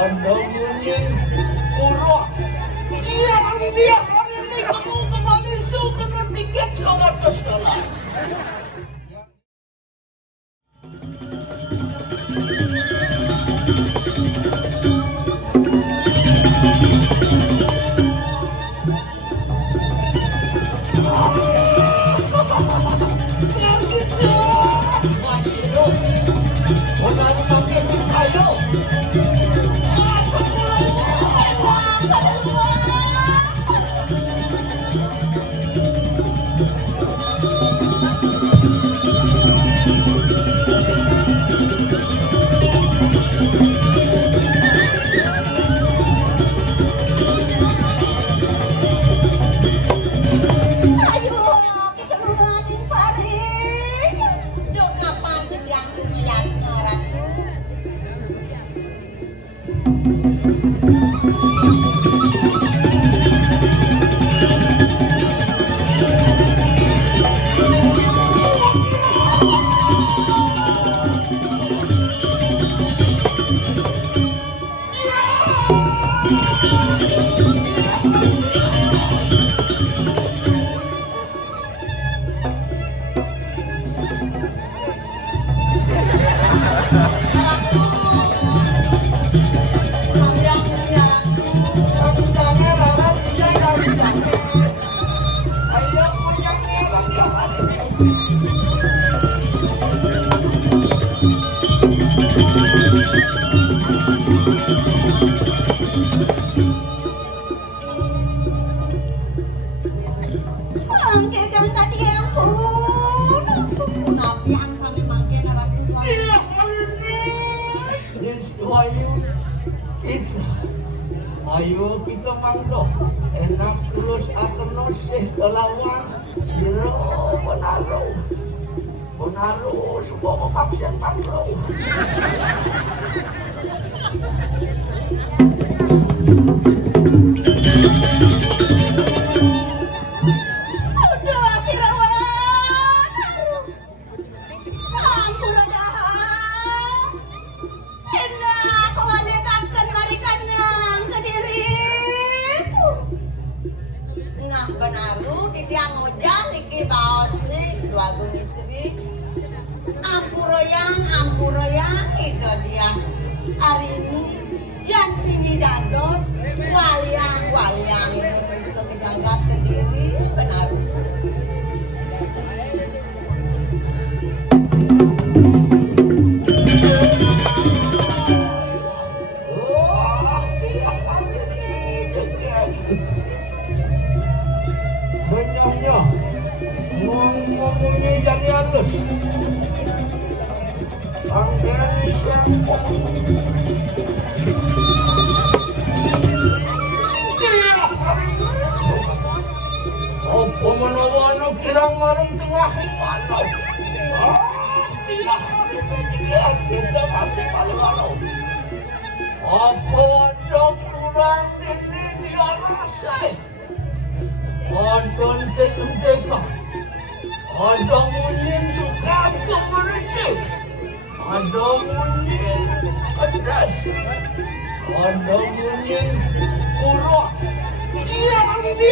Ada mungkin urut. Dia hari ini kamu kembali kena tiket ke atas sekolah. Ayo kita mangdo enak tulus akan noseh kelawan siro benaru semua memaksa mangdo. Ampuroyang itu dia hari ini yang ini dados waliang itu kejagat Kediri benar. Benyamnya ngomongnya jadi halus. Apa menawa kirang marang tengah malam. Kita masih malam. Apa ada kurang ini dia rasa? Ada teka-teka. Ada mungkin tukang kemericik. Ada mungkin pedas, ada mungkin urut. Dia hari ini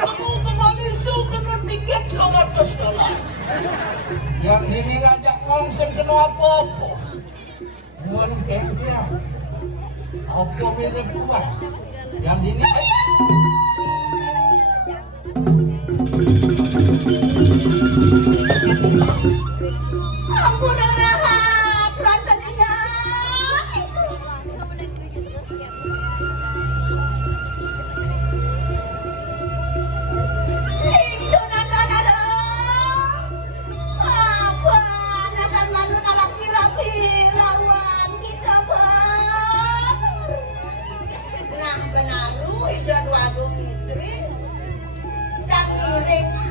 kamu kembali kena tiket ke atas sekolah. Yang ini ngajak ngomong kena apa-apa. Mungkin dia apa milih buat. Yang ini Ampun benaru itu dua istri dan mirip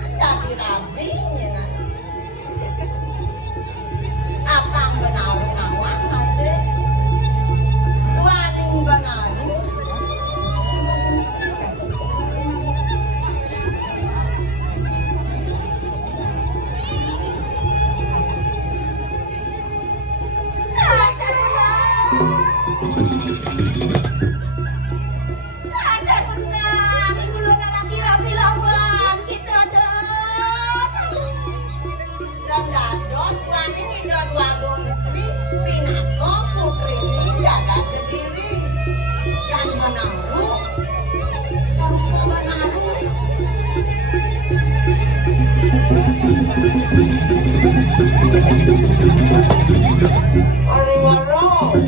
Waro-waro.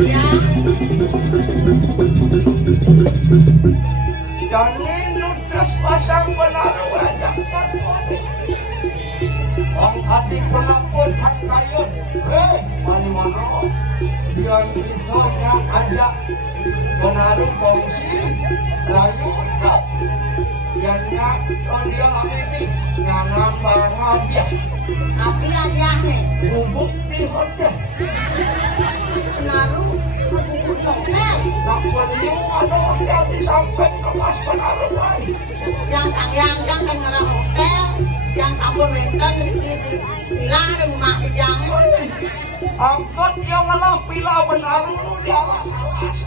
Ya, Jani nutas pasang penaruh aja. Ang adik penakut hak kayun. Waro-waro. Dia itu yang ajak penaruh kongsi. Lalu tak. Jadinya dia habibie. Nganam banget dia. tapi aja nih. Bubuk di hotel. Penaruh buku di hotel. Tak perlu ada hotel di samping kemas penaruh lain. Yang kan ngarah hotel. Yang sabun renten hilang ada rumah di jangan. Angkot yang ngelah pila penaruh lu di alas-alas.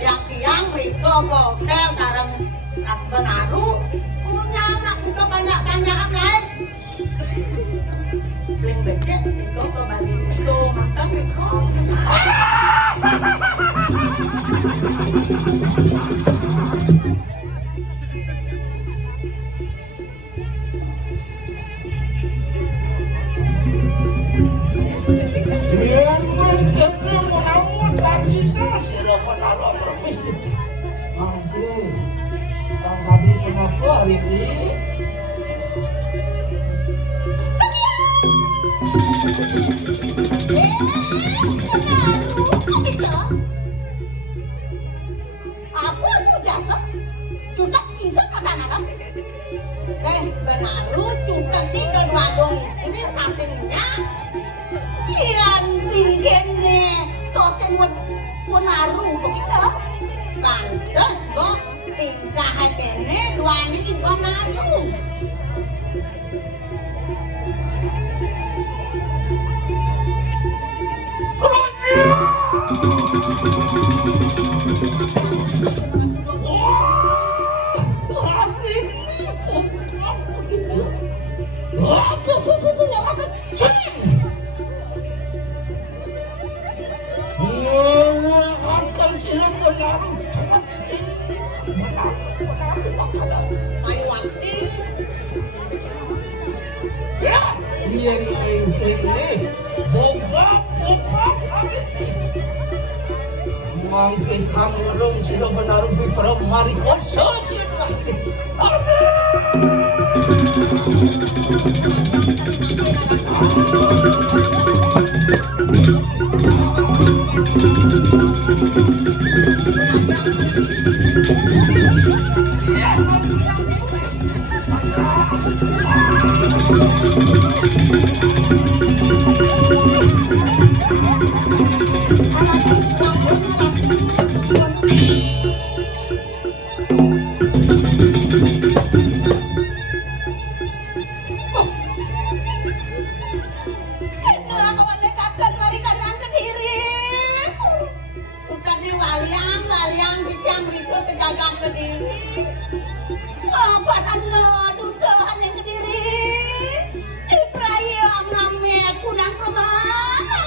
Yang tiang Riko ke hotel sarang penaruh. Punya anak itu banyak-banyak lain. Bling becek Riko ke Bali so makan Riko. Yang mungkin menawar lagi sila penaruh lebih. Nanti, kang tadi kenapa hari ini? Benaru cutan di kedua dong istri sasingnya. Iyan pinggirnya dosen menaruh begitu. Pantes kok tingkah kene dua ini benaru. Saya waktu Mungkin kamu rum sila benaruh di perang marikoso sila. bukannya waliang di tiang berikut kejagaan Kediri. Apa anda dudahan yang Kediri? Di perayaan namanya kunang kemana?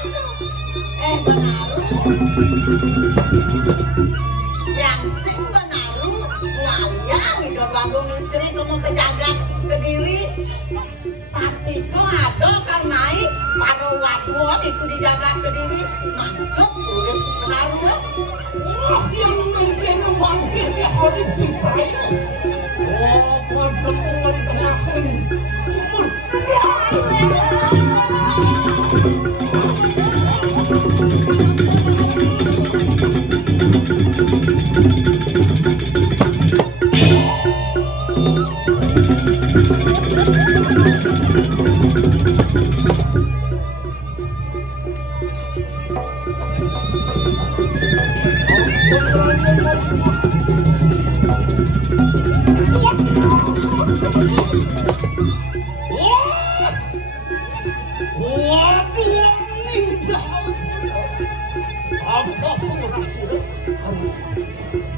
Benaru yang sing benaru waliang hidup bagung istri kamu kejagaan Kediri. Pasti kau ada kan naik paruh-paruh itu di jagat Kediri mancuk udah benaru. Wah, yang mungkin mungkin dia hari pipai. Oh, pertemuan penyakit.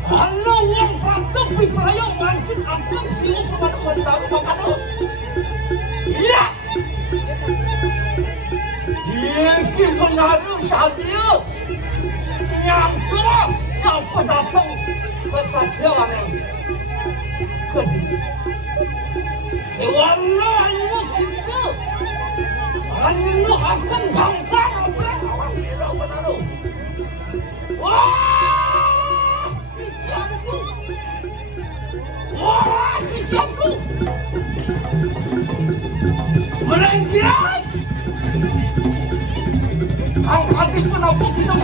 Halo yang fatuk pipayo mancun akan cium kepada mendaru makanu. Iya. Iki benaru sadio. Nyangklos sampai datang ke sajian yang kedua. Walau ini Kanino akan gampang orang sila menaro. Wah, sisianku. Wah, sisianku. Melengkiat. Ang ating panapok pinang.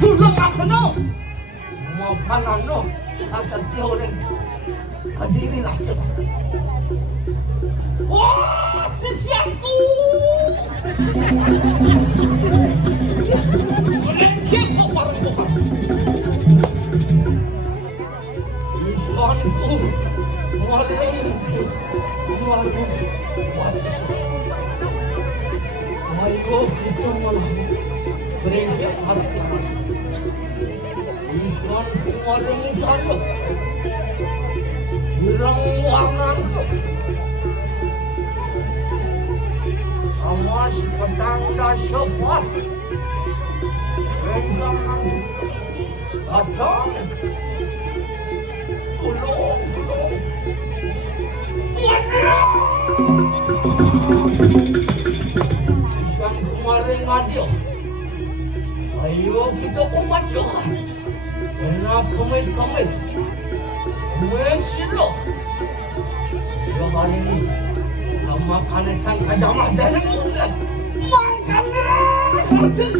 Tulong ako no. Makanan no. Kasatiyo rin. Kadiri lah coba. Wah, sisianku. Melengkiat kok parang-parang. Sisianku. Ayo kita malam berengket harta. Iskan kemarin utara. Birang warna itu. Sama sepedang dan sepat. Renggangan. Datang. Belum. Yang kemarin ngadio. Ayo kita kumacukan. Enak kemit. Silo. Ya hari ini. Makan ikan kajamah dan ulat. Makanlah. Sarden.